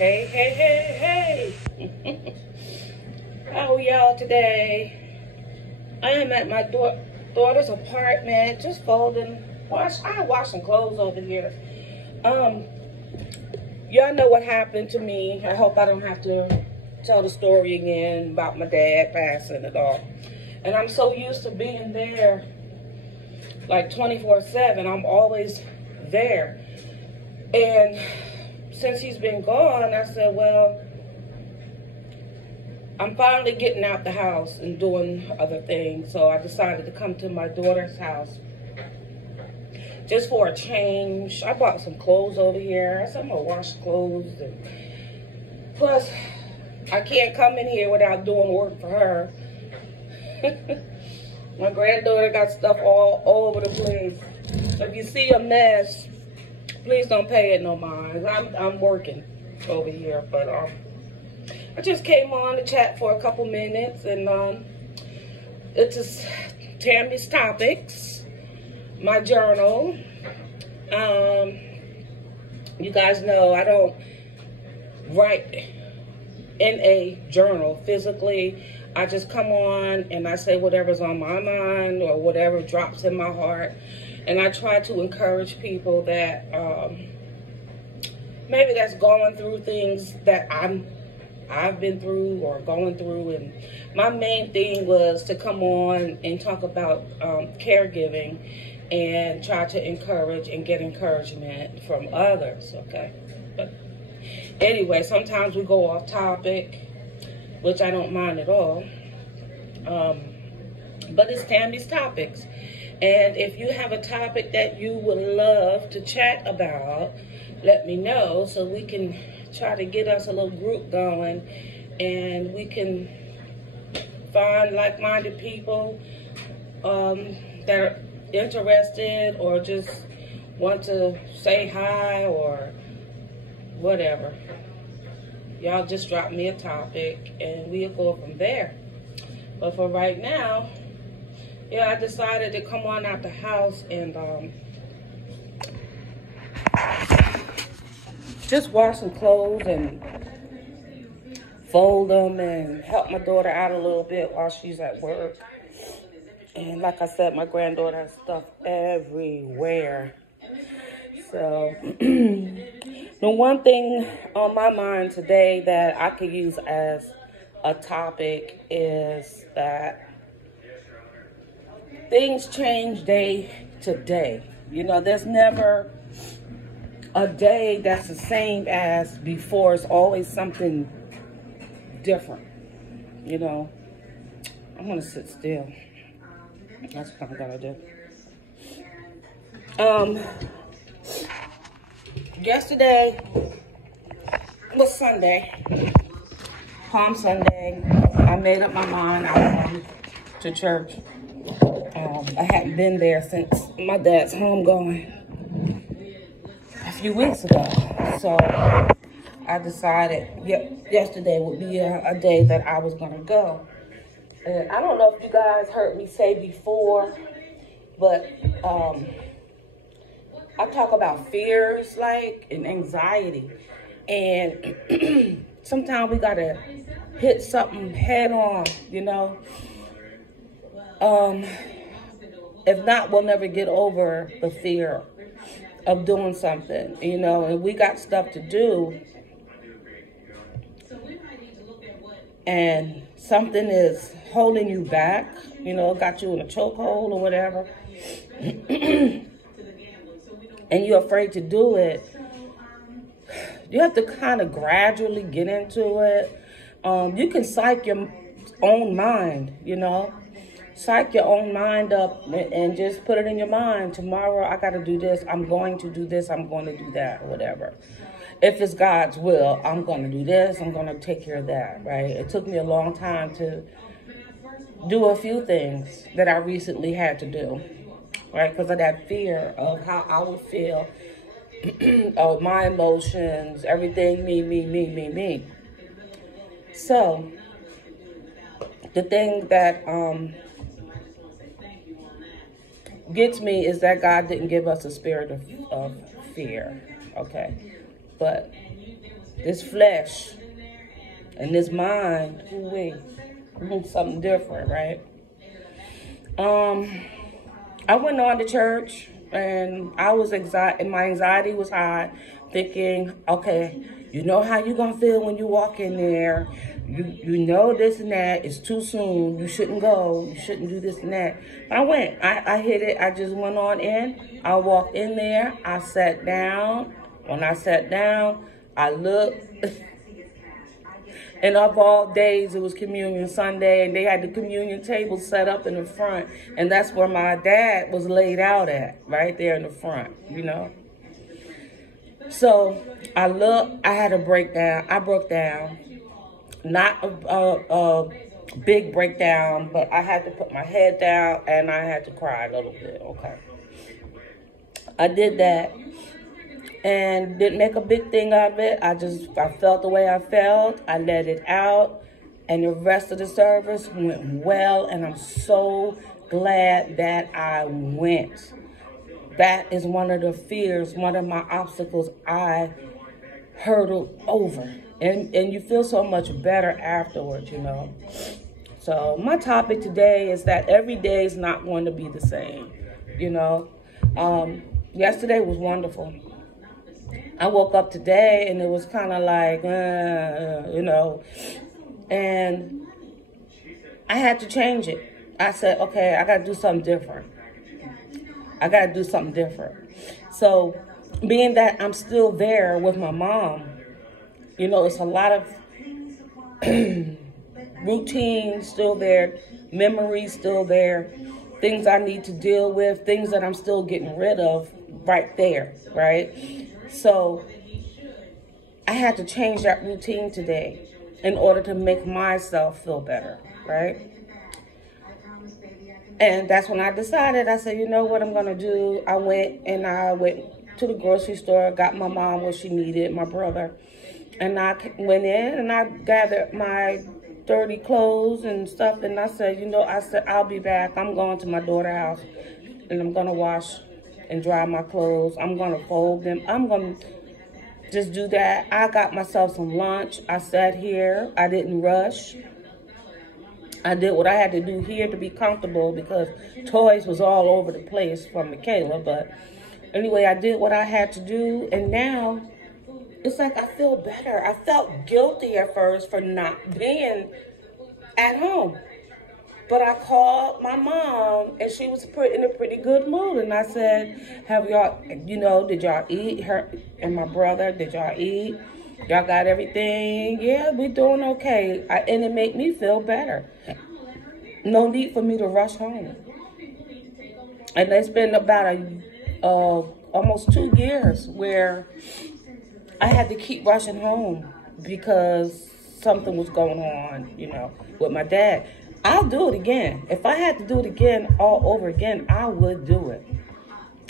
Hey, hey, hey, hey. How are y'all today? I am at my daughter's apartment, just folding. I wash some clothes over here. Y'all know what happened to me. I hope I don't have to tell the story again about my dad passing and all. And I'm so used to being there, like 24/7. I'm always there. And since he's been gone, I said, well, I'm finally getting out the house and doing other things. So I decided to come to my daughter's house just for a change. I bought some clothes over here. I said I'm gonna wash clothes. And plus, I can't come in here without doing work for her. My granddaughter got stuff all over the place. So if you see a mess, please don't pay it no mind. I'm working over here, but I just came on to chat for a couple minutes, and it's just Tammy's Topics, my journal. You guys know I don't write in a journal physically. I just come on and I say whatever's on my mind or whatever drops in my heart. And I try to encourage people that maybe that's going through things that I've been through or going through. And my main thing was to come on and talk about caregiving and try to encourage and get encouragement from others, okay? But anyway, sometimes we go off topic, which I don't mind at all. But it's Tammy's Topics. And if you have a topic that you would love to chat about, let me know so we can try to get us a little group going and we can find like-minded people that are interested or just want to say hi or whatever. Y'all just drop me a topic and we'll go from there. But for right now, yeah, I decided to come on out the house and just wash some clothes and fold them and help my daughter out a little bit while she's at work. And like I said, my granddaughter has stuff everywhere. So the one thing on my mind today that I could use as a topic is that things change day to day. You know, there's never a day that's the same as before. It's always something different, you know. I'm gonna sit still. That's what I'm gonna do. Yesterday was Sunday, Palm Sunday. I made up my mind I was going to church. I hadn't been there since my dad's homegoing a few weeks ago. So I decided yesterday would be a day that I was going to go. And I don't know if you guys heard me say before, but I talk about fears and anxiety. And sometimes we got to hit something head on, you know. If not, we'll never get over the fear of doing something, you know, and we got stuff to do. And something is holding you back, you know, got you in a chokehold or whatever. And you're afraid to do it. You have to kind of gradually get into it. You can psych your own mind, you know. Psych your own mind up and just put it in your mind. Tomorrow I got to do this. I'm going to do this. I'm going to do that, or whatever. If it's God's will, I'm going to do this. I'm going to take care of that, right? It took me a long time to do a few things that I recently had to do, right? Because of that fear of how I would feel, of my emotions, everything, me. So, the thing that gets me is that God didn't give us a spirit of fear, okay? But this flesh and this mind, something different, right? I went on to church and I was anxiety, and my anxiety was high, thinking, okay, you know how you're gonna feel when you walk in there. You know this and that. It's too soon. You shouldn't go. You shouldn't do this and that. I went. I hit it. I just went on in. I walked in there. I sat down. When I sat down, I looked. And of all days, it was Communion Sunday, and they had the communion table set up in the front. And that's where my dad was laid out at, right there in the front, you know. So I looked. I had a breakdown. I broke down. Not a big breakdown, but I had to put my head down and I had to cry a little bit, okay. I did that and didn't make a big thing of it. I felt the way I felt. I let it out, and the rest of the service went well, and I'm so glad that I went. That is one of the fears, one of my obstacles I hurdled over. And you feel so much better afterwards, you know. So my topic today is that every day is not going to be the same, you know. Yesterday was wonderful. I woke up today and it was kind of like, you know, and I had to change it. I said, okay, I got to do something different. I got to do something different. So being that I'm still there with my mom, you know, it's a lot of routine still there, memories still there, things I need to deal with, things that I'm still getting rid of right there, right? So I had to change that routine today in order to make myself feel better, right? And that's when I decided, I said, you know what I'm going to do? I went to the grocery store, got my mom what she needed, my brother. And I went in and I gathered my dirty clothes and stuff. And I said, I'll be back. I'm going to my daughter's house and I'm going to wash and dry my clothes. I'm going to fold them. I'm going to just do that. I got myself some lunch. I sat here. I didn't rush. I did what I had to do here to be comfortable because toys was all over the place from Michaela. But anyway, I did what I had to do. And now it's like I feel better. I felt guilty at first for not being at home. But I called my mom, and she was in a pretty good mood. And I said, have y'all, did y'all eat? Her and my brother, did y'all eat? Y'all got everything? Yeah, we doing okay. And it made me feel better. No need for me to rush home. And it's been about almost 2 years where I had to keep rushing home because something was going on, with my dad. I'll do it again. If I had to do it again, all over again, I would do it.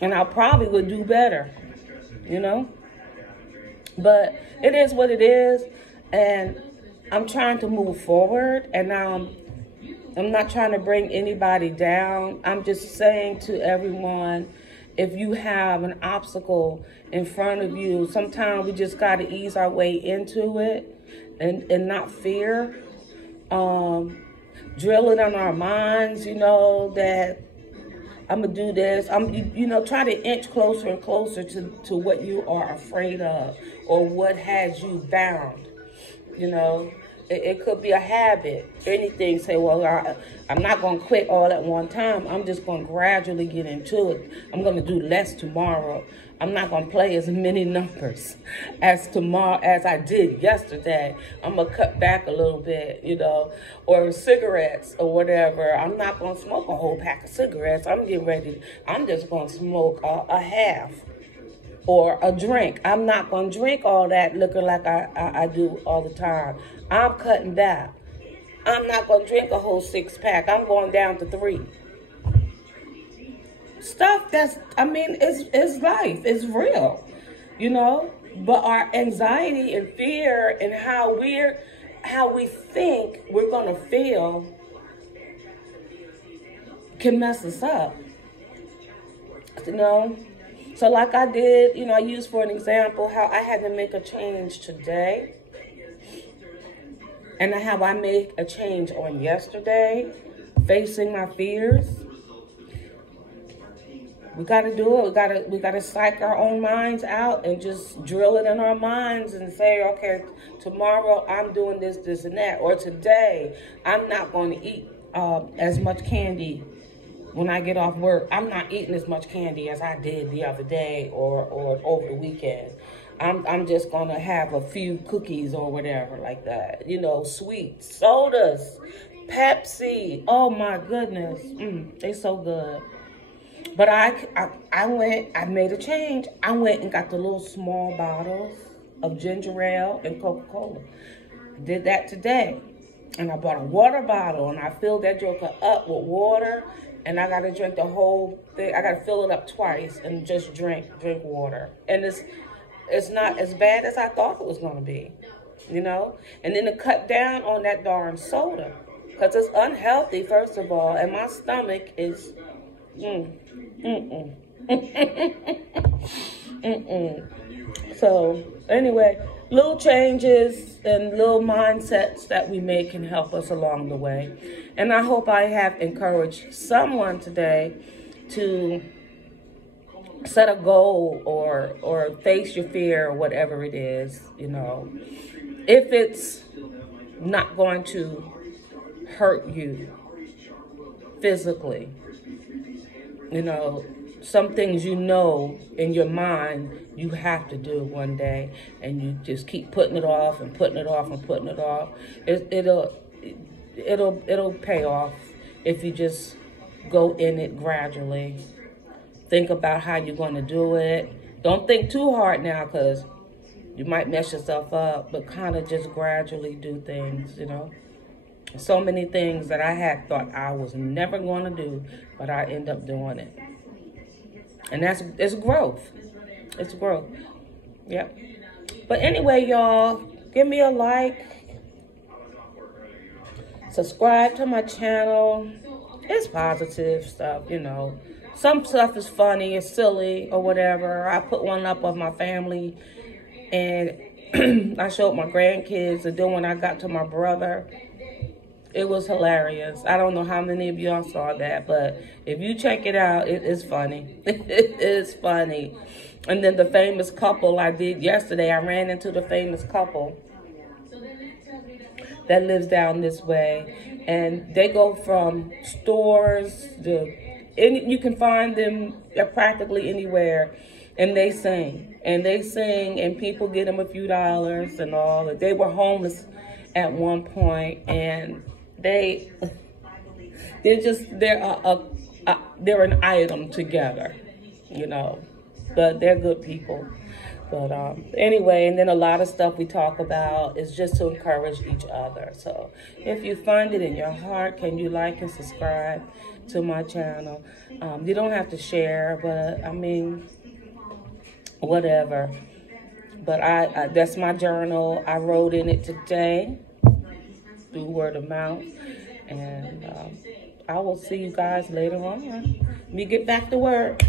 And I probably would do better, But it is what it is. And I'm trying to move forward. And I'm not trying to bring anybody down. I'm just saying to everyone, if you have an obstacle in front of you, sometimes we just got to ease our way into it and not fear. Drill it in our minds, that I'm going to do this. Try to inch closer and closer to what you are afraid of or what has you bound. It could be a habit. Anything, say, well, I'm not going to quit all at one time. I'm just going to gradually get into it. I'm going to do less tomorrow. I'm not going to play as many numbers as I did yesterday. I'm going to cut back a little bit, or cigarettes or whatever. I'm not going to smoke a whole pack of cigarettes. I'm just going to smoke a half or a drink. I'm not going to drink all that liquor like I do all the time. I'm cutting back. I'm not going to drink a whole 6-pack. I'm going down to 3. Stuff it's life. It's real, But our anxiety and fear and how we think we're going to feel can mess us up, So like I did, you know, I used for an example how I had to make a change today. And how I made a change on yesterday, facing my fears. We got to do it. We got to psych our own minds out and just drill it in our minds and say, okay, tomorrow I'm doing this, this, and that. Or today, I'm not going to eat as much candy when I get off work. I'm not eating as much candy as I did the other day or over the weekend. I'm just going to have a few cookies or whatever like that. You know, sweet sodas, Pepsi. Oh, my goodness. They so good. But I made a change. I went and got the little small bottles of ginger ale and Coca-Cola. Did that today. And I bought a water bottle and I filled that joker up with water. And I got to drink the whole thing. I got to fill it up twice and just drink water. And it's not as bad as I thought it was going to be, you know. And then to cut down on that darn soda. Because it's unhealthy, first of all. And my stomach is... So anyway, little changes and little mindsets that we make can help us along the way. And I hope I have encouraged someone today to set a goal or face your fear or whatever it is, you know. If it's not going to hurt you physically, you know, some things you know in your mind you have to do one day, and you just keep putting it off and putting it off and putting it off. It'll pay off if you just go in it gradually. Think about how you're going to do it. Don't think too hard now, because you might mess yourself up, but kind of just gradually do things, you know. So many things that I had thought I was never going to do, but I end up doing it. And it's growth. It's growth. Yep. But anyway, y'all, give me a like. Subscribe to my channel. It's positive stuff, you know. Some stuff is funny, it's silly, or whatever. I put one up of my family, and I showed my grandkids, and then when I got to my brother, it was hilarious. I don't know how many of y'all saw that, but if you check it out, it is funny. It is funny. And then the famous couple I did yesterday, I ran into the famous couple that lives down this way. And they go from stores to, you can find them practically anywhere. And they sing. And people get them a few dollars and all. They were homeless at one point, and they're an item together, you know, but they're good people. But anyway, and then a lot of stuff we talk about is just to encourage each other. So if you find it in your heart, can you like and subscribe to my channel? You don't have to share, but I mean, whatever. But I that's my journal. I wrote in it today through word of mouth. And I will see you guys later on. Let me get back to work.